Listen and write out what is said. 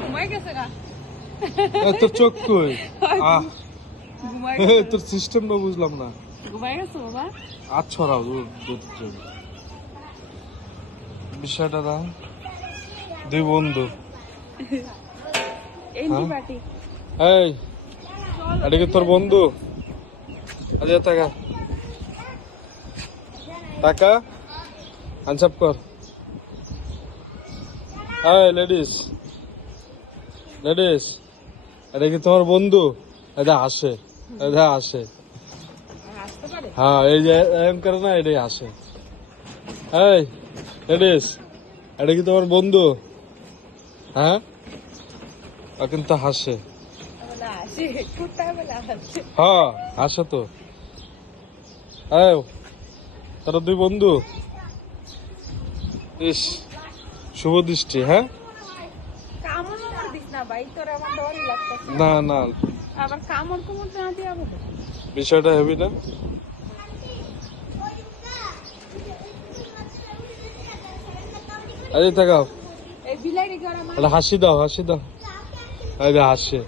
ঘুমাই গেছে গা। তোর চোখ কই? ঘুমাই তোর সিস্টেম না বুঝলাম না। ঘুমাই গেছে বাবা। ছড়াও বিষয়টা না, দুই বন্ধু। এন্টিবায়োটিক। এই এটা কি তোর বন্ধু? আচ্ছা টাকা টাকা আনসাপ কর। এই লেডিস লেডিস, এটা কি তোমার বন্ধু? এটা আসে, এটা আসে। আসতে পারে। হ্যাঁ এই যে এম করে না, এটাই আসে। এই লেডিস, এটা কি তোমার বন্ধু? হ্যাঁ, ও কিন্তু হাসে। বলে আসে, কোথায় বলে আসে। হ্যাঁ আসে তো। এই তারা দুই বন্ধু। ইস, শুভ দৃষ্টি। হ্যাঁ কামড় মামড় দিস না ভাই, তোর আমার ডরই লাগতেছে। না না, আবার কামড় কুমড় না দিয়ে হবে। বিষয়টা হেবি না? আরে তাকাও, এই বিলাইরি গরম। হাসি দাও, হাসি দাও। এই যে হাসে।